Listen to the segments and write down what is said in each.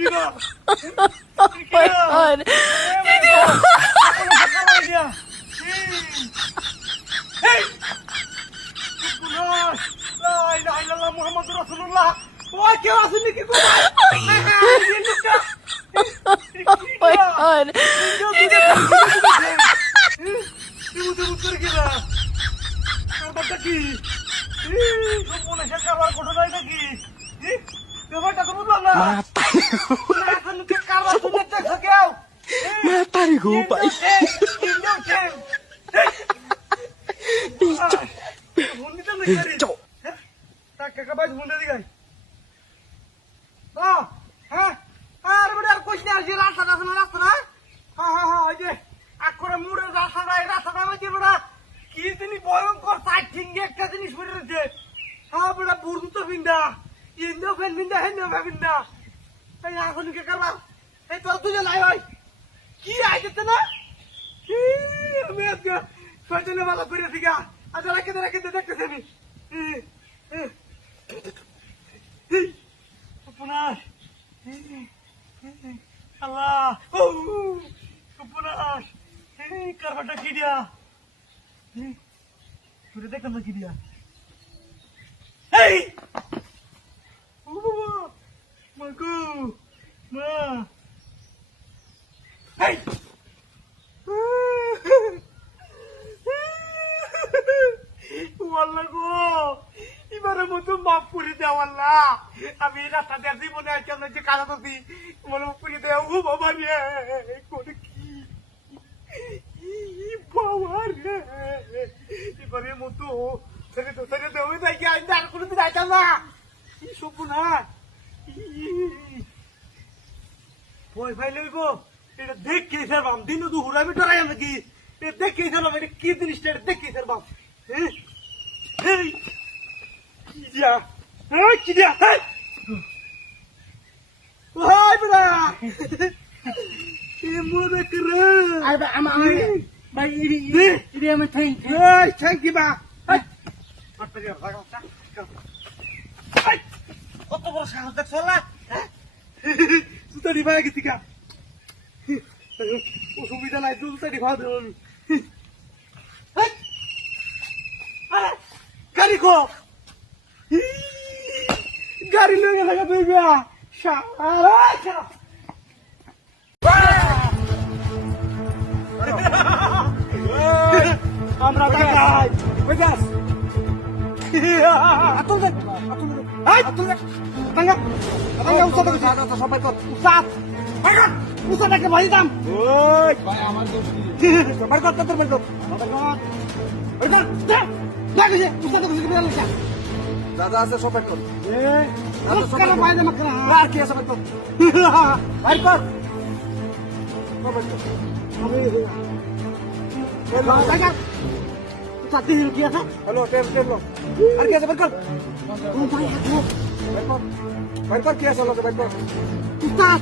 God. My God. Mata nih gue, Pak. Cok. কি আইতে না আমি আজকে ফজলে वाला করে দিগা আজ রাখতে দেখতেছ আমি সুপনাশ আল্লাহ ও সুপনাশ কারবাটা কি দিয়া তুই দেখ না কি দিয়া এই ও বাবা মাগো মা Hey! Wallah go! Ibara mতো মাফ করে দাও আল্লাহ আমি রাস্তাতে জীবনে কেন যে কাজ করছি বলে মাফ করে দাও ও বাবা রে কোন কি বাবা রে ইবারে মতো ছেড়ে দাও তাই কি আইন আর কোনো দিন আইতাম না কি সব না ভয় ভাই লইবো এটা দেখে স্যার বাম দিন তো হুড়াবি টরাই নাকি এটা দেখে স্যার বাম এটা কি জিনিসটা এটা দেখে স্যার বাম কি দিয়া কি দিয়া হাই বড়া এ মোরে করে আরে আমার ভাই ইডি আমি থ্যাংক ইউ এই থ্যাংক ইউ বা আটটা গেল রাখা কত বড় সাহস দেখছ না সুতরি ভাই গিতিকা অসুবিধা নাই জুতাটি খাওয়া দেব আমি গাড়ি খো গাড়ি লয়ে গেছে তুই বিয়া আমরা টাকাই বুঝাস আতুল দেখ আতুল দেখ টাঙ্গা টাঙ্গা উচ্চতা সবাই কর উচ্চাত উচ্চতাকে ভাই দাম ওই ভাই আমার দোষ কি সবার কত তোর বলতো ওই না দেখ যে উচ্চতা কিছু বের লাগা দাদা আছে সবাই কর এই আমার কারা ভাই দাম করা আর কি আছে বলতো ভাই কর সবাই কর আমি हेलो टाइगर चाहते हैं क्या था हेलो टेल लो और क्या सब कर तुम भाई बैठ क्या चलो बैठ उस्ताद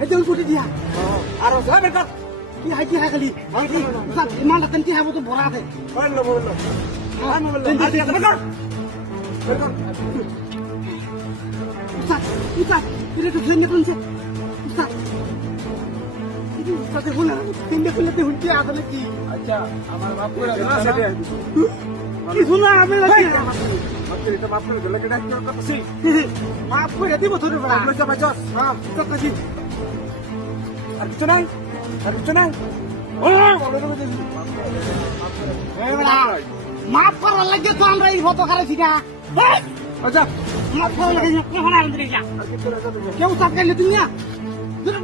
ये तो उल्टी दिया और उसे बैठ ये है खाली उस्ताद ईमान रतन की है वो तो भरा है बोल लो हां बोल लो बैठ उस्ताद ये तो जन्नत कौन से उस्ताद সাথে বলে তিনটে খুলতে হুঁটি আসে নাকি আচ্ছা আমার মাফ করে দাও সেটা কি শোনা আমি লাগি মাফ করে মাফ করে দিলে কেডা কি করতেছি মাফ করে দিব তোর বড় আমি তো বাচ্চা হ্যাঁ তো কাজি আর কিছু নাই মাফ করার লাগে তো আমরা এই ফটো খারাইছি না আচ্ছা মাফ করার লাগে কি হলা আমাদের যা কেউ সাথ করলে তুমি না দূর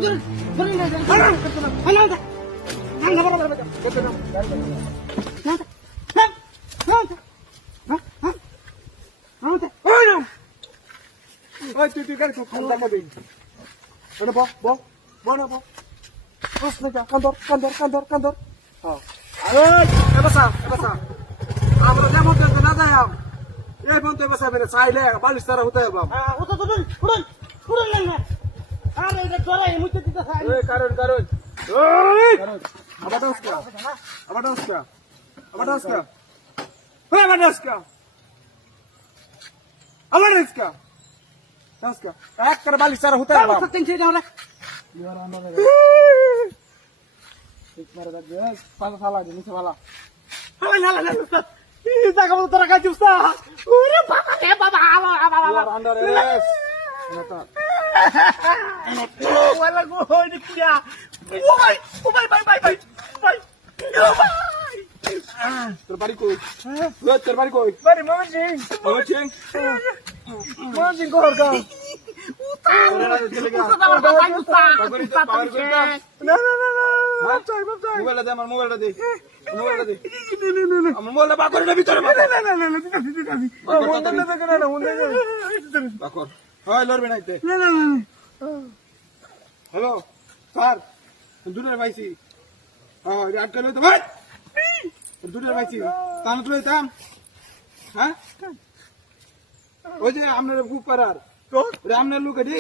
আমরা যেমন না যাই এই পর্যন্ত চাইলে বালিশ তারা হতে হবে আরে এটা চলাই মুতে দিতে চাই এই কারণ ওই আবার ডান্স কর Taska. এক করে বালিশ ছাড়া হতে পারলাম। Sat tenche dah. ঠিক মারে দাও পাঁচ সালা দিন নিচে বালা Halal halal halal Ustaz. Ih, tak kamu terangkan Ustaz. Udah papa ya papa. You are under arrest. Nata. Wala ko ini punya. Woi, bye. তোর বাড়ি কই তোর বাড়ি কই Bari mama sing. ওই চেং Mama sing ko harga. Ustaz আমার কথা Ustaz. না মোবাইলটা দে আমার মোবাইলটা দে আমার মোবাইলটা বাকর না ভিতরে বাকর হয় লড়বে নাইতে হ্যালো স্যার দুটোর পাইছি হ্যাঁ রাত করে তো ভাই দুটোর পাইছি তান তুই থাম হ্যাঁ ওই যে আপনার বুক পারার তো আপনার লোক এটি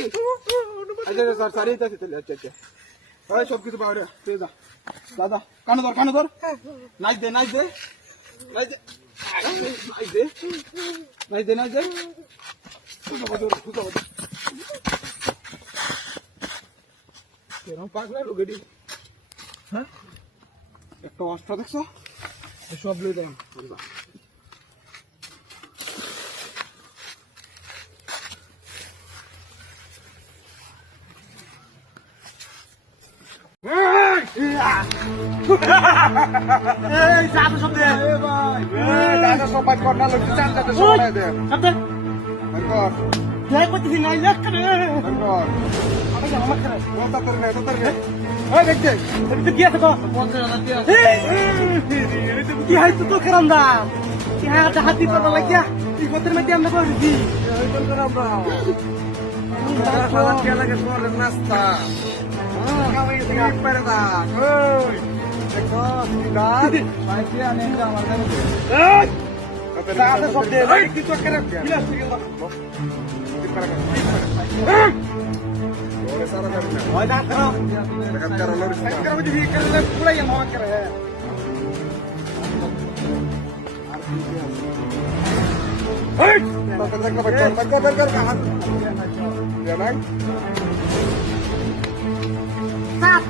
আচ্ছা স্যার সারি আছে তাহলে আচ্ছা ওই সব কিছু পাওয়া তুই যা দাদা কানো ধর নাইস দে কেরম পাগলা লোক এটি হ্যাঁ একটা অস্ত্র দেখছো সব লই দিলাম Eh, satu sobe. দাদা সব পাঁচ কর না লোক চালটা সব দে Sabda. কর Dia ikut di sini aja kan. কর Apa yang amat keren? তোর ওই দেখতে Tapi itu dia tuh. Dia itu tuh keren dah. Dia ada hati pada lagi ya. Ikut terima dia ambil di. খাওয়ার কে লাগে তোর নাস্তা খাওয়াই দিই পারে দা ওই দেখো দাদ পাইছে আনে আমার কাছে এই দাদা সব দে এই কি তো করে বিলাস থেকে দাও ঠিক করে ওরে সারা করে না ওই দাদা করো দেখা করো লোরে সারা করো যে করে পুরা ये मार करे है এই দাদা कर कहां জানাই Ustaz.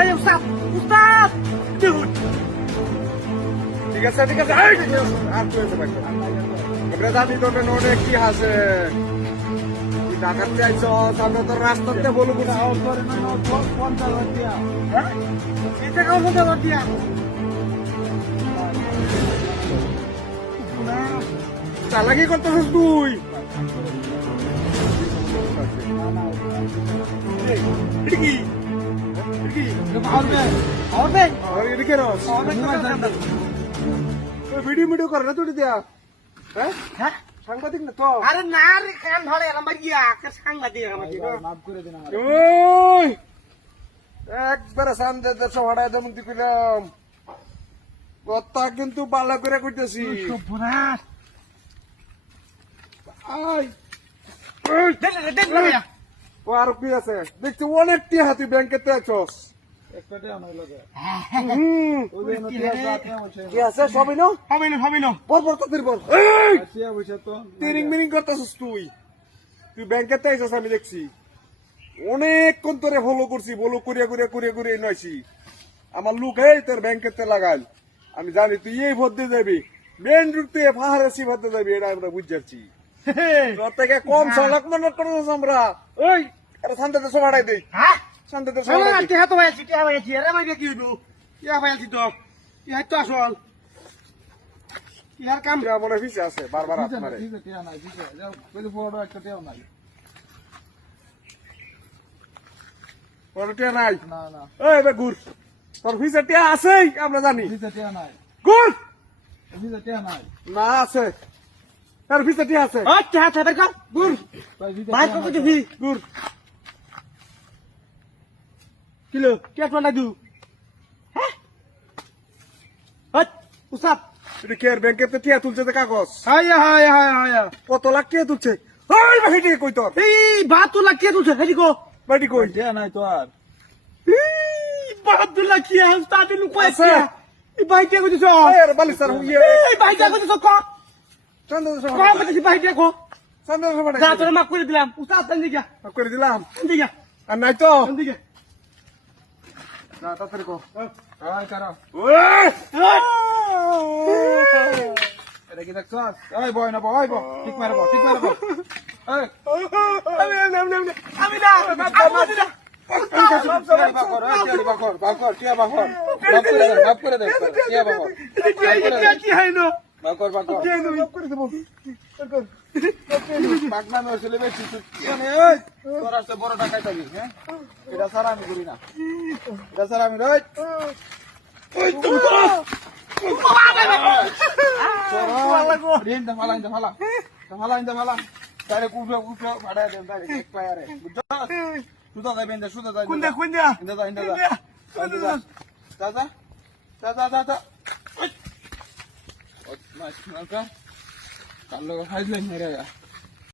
Ayo Ustaz. Ustaz. Dude. ঠিক আছে এই আর তুই এসে বাইক আমরা জানি তোর নোটে কি আছে তুই ডাকাতে আইছো সামনে তোর রাস্তাতে বলু না আউট করে না 50 দিয়া হ্যাঁ Itu kau mau bawa dia. চালাকি করতেছিস তুই কি और बे. এদিকে রস ভিডিও করে না তুই দিয়া হ্যাঁ Hah? সাংবাদিক না তো Ada nari kan hole lambat dia. Kesang mati sama dia. ওই একবার সামনে দেশে হড়াই দেবো দিলাম কথা কিন্তু বালা করে কইতেছি Berat. I Den ya. ও আর কি আছে দেখছি অনেক টিহা তুই ব্যাংকেতে আছস কি আছে সবই নো হবে no. বর তো তুই বল তিরিং মিরিং করতেছিস তুই ব্যাংকেতে আইছস আমি দেখছি অনেকক্ষণ তোরে ফলো করছি ফলো করিয়া নয়ছি আমার লোক এই তোর ব্যাংকেতে লাগাল আমি জানি তুই এই ভোট দিয়ে যাবি মেন রুট থেকে পাহাড়ে ভোট দিয়ে যাবি এটা আমরা বুঝে যাচ্ছি তোর থেকে কম সলাক মনে করছিস আমরা ওই আরে শান্তিতে সবাই দেই Hah? শান্তিতে Sama সবাই nanti hatu ya sih, apa ya sih? Ramai dia gitu. Ya apa yang gitu? Ya itu asal. Ya kam. মনে ফিসে আছে বারবার আপনারে পরটিয়া নাই এই বে গুড় তোর ফিসে টিয়া আছে আমরা জানি গুড় না আছে তার ফিসে টিয়া আছে Oh, jahat sabar kau. Gur. Baik kau tuh sih. গুড় Kilo, kiat mana tu? Hah? Hot, usap. এটা কে ব্যাংকেতে টিয়া তুলছে যে কাগজ Haya. কত লাখ টিয়া তুলছে ওই বাহিটি কই তোর Ih, batu lagi tu sih. Hadi kau. বাড়ি কই Ih, batu lagi ya. Tadi lupa Asa? ya. Ih, baik dia kau tuh. আরে বালি স্যার ইয়ে Ih, baik dia kau tuh kau. শান্তিতে Kau সবাই macam si baik dia kau. চন্দ্র সবাই যা তোরে মাফ করে দিলাম উস্তাদ তান দিকে করে দিলাম দিকে আর নাই তো দিকে না তাড়াতাড়ি কো আয় কারা এটা কি দেখছ এই বয় না বয় বয় ঠিক মারো ঠিক মারো এই আমি না কি হয় না বড় টাকায় যাবি হ্যাঁ এটা ছাড়া আমি করি না এটা ছাড়া আমি রাইট সুদা যাই বেন্দা সুদা যাই কোনটা কোনটা ইন্দা যা ইন্দা যা যা যা যা যা যা যা ওই মাছ মাছ কাল খাইলেন মেরে